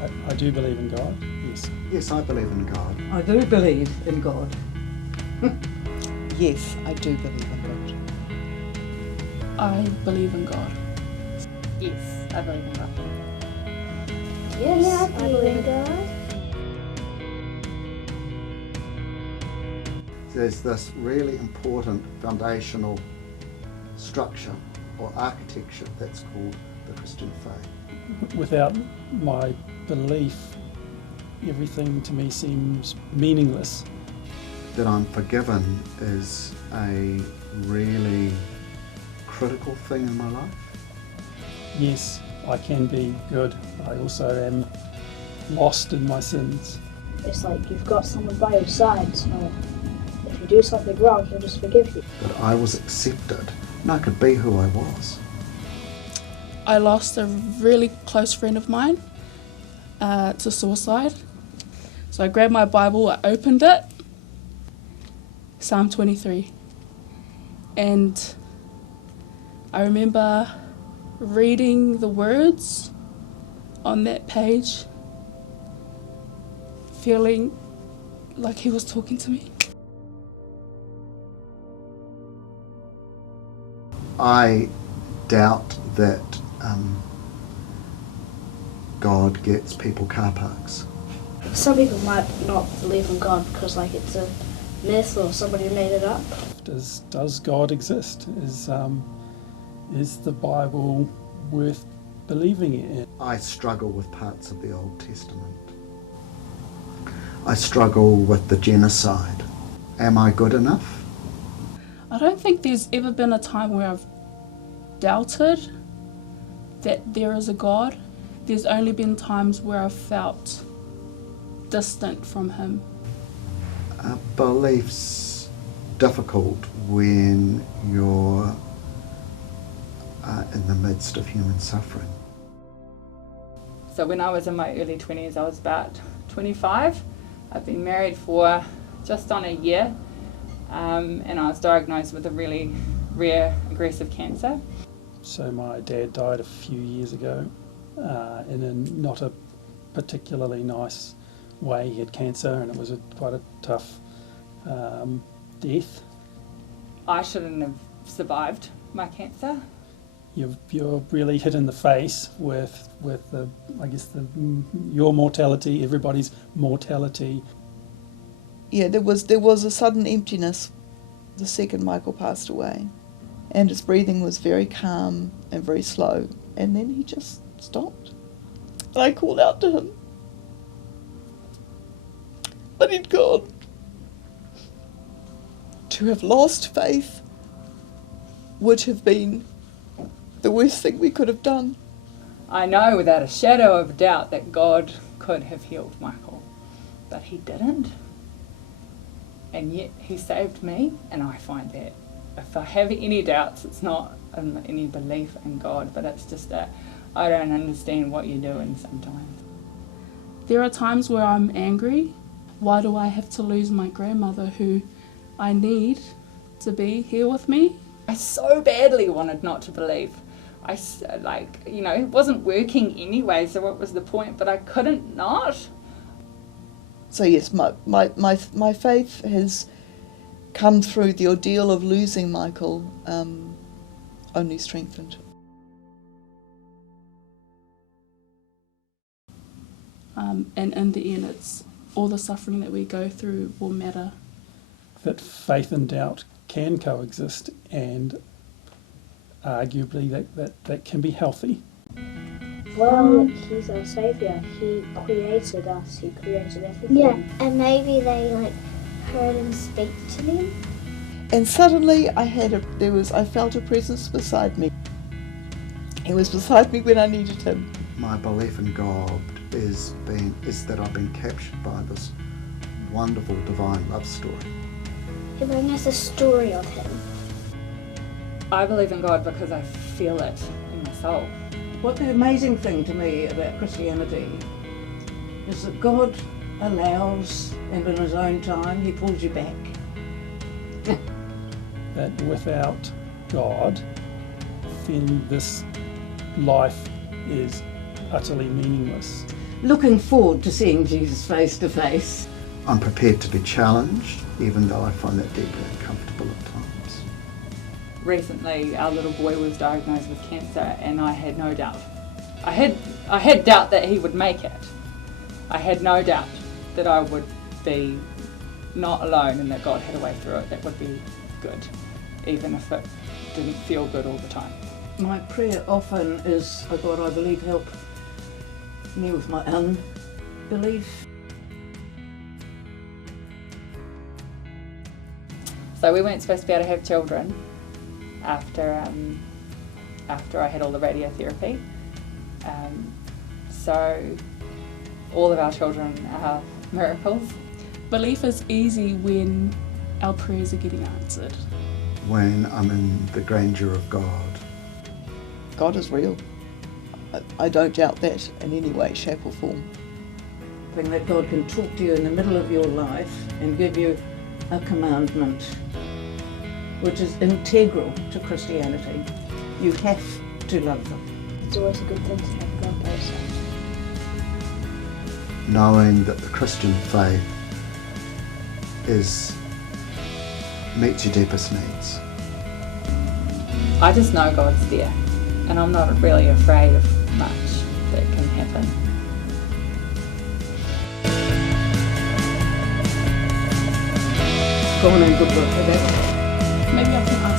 I do believe in God, yes. Yes, I believe in God. I do believe in God. Yes, I do believe in God. I believe in God. Yes, I believe in God. Yes, I believe in God. There's this really important foundational structure or architecture that's called the Christian faith. Without my belief, everything to me seems meaningless. That I'm forgiven is a really critical thing in my life. Yes, I can be good. I also am lost in my sins. It's like you've got someone by your side, so if you do something wrong, he'll just forgive you. That I was accepted and I could be who I was. I lost a really close friend of mine to suicide. So I grabbed my Bible, I opened it, Psalm 23. And I remember reading the words on that page, feeling like he was talking to me. I doubt that God gets people car parks. Some people might not believe in God because like it's a myth or somebody made it up. Does God exist? Is the Bible worth believing in? I struggle with parts of the Old Testament. I struggle with the genocide. Am I good enough? I don't think there's ever been a time where I've doubted that there is a God. There's only been times where I've felt distant from him. Belief's difficult when you're in the midst of human suffering. So when I was in my early 20s, I was about 25. I've been married for just on a year, and I was diagnosed with a really rare aggressive cancer. So my dad died a few years ago in not a particularly nice way. He had cancer and it was quite a tough death. I shouldn't have survived my cancer. You're really hit in the face with the, I guess, your mortality, everybody's mortality. Yeah, there was a sudden emptiness the second Michael passed away, and his breathing was very calm and very slow, and then he just stopped. And I called out to him, but he'd gone. To have lost faith would have been the worst thing we could have done. I know without a shadow of doubt that God could have healed Michael, but he didn't. And yet he saved me, and I find that if I have any doubts, it's not any belief in God, but it's just that I don't understand what you're doing sometimes. There are times where I'm angry. Why do I have to lose my grandmother who I need to be here with me? I so badly wanted not to believe. It wasn't working anyway, so what was the point? But I couldn't not. So yes, my faith has come through the ordeal of losing Michael, only strengthened. And in the end, it's all the suffering that we go through will matter. That faith and doubt can coexist, and arguably that can be healthy. Well, he's our saviour. He created us. He created everything. Yeah, and maybe they heard him speak to them. And suddenly I felt a presence beside me. He was beside me when I needed him. My belief in God is that I've been captured by this wonderful divine love story. He bring us a story of him. I believe in God because I feel it in my soul. What the amazing thing to me about Christianity is that God allows, and in his own time, he pulls you back. That without God, then this life is utterly meaningless. looking forward to seeing Jesus face to face. I'm prepared to be challenged, even though I find that deeply uncomfortable at times. Recently, our little boy was diagnosed with cancer, and I had no doubt. I had doubt that he would make it. I had no doubt that I would be not alone and that God had a way through it that would be good, even if it didn't feel good all the time. My prayer often is, oh God, I believe, help me with my unbelief. So we weren't supposed to be able to have children after I had all the radiotherapy. So all of our children are miracles. Belief is easy when our prayers are getting answered. When I'm in the grandeur of God. God is real. I don't doubt that in any way, shape or form. That God can talk to you in the middle of your life and give you a commandment which is integral to Christianity. You have to love them. It's always a good thing to have God by your side. Knowing that the Christian faith meets your deepest needs. I just know God's there, and I'm not really afraid of much that can happen. Go on and good luck with that. Maybe I can ask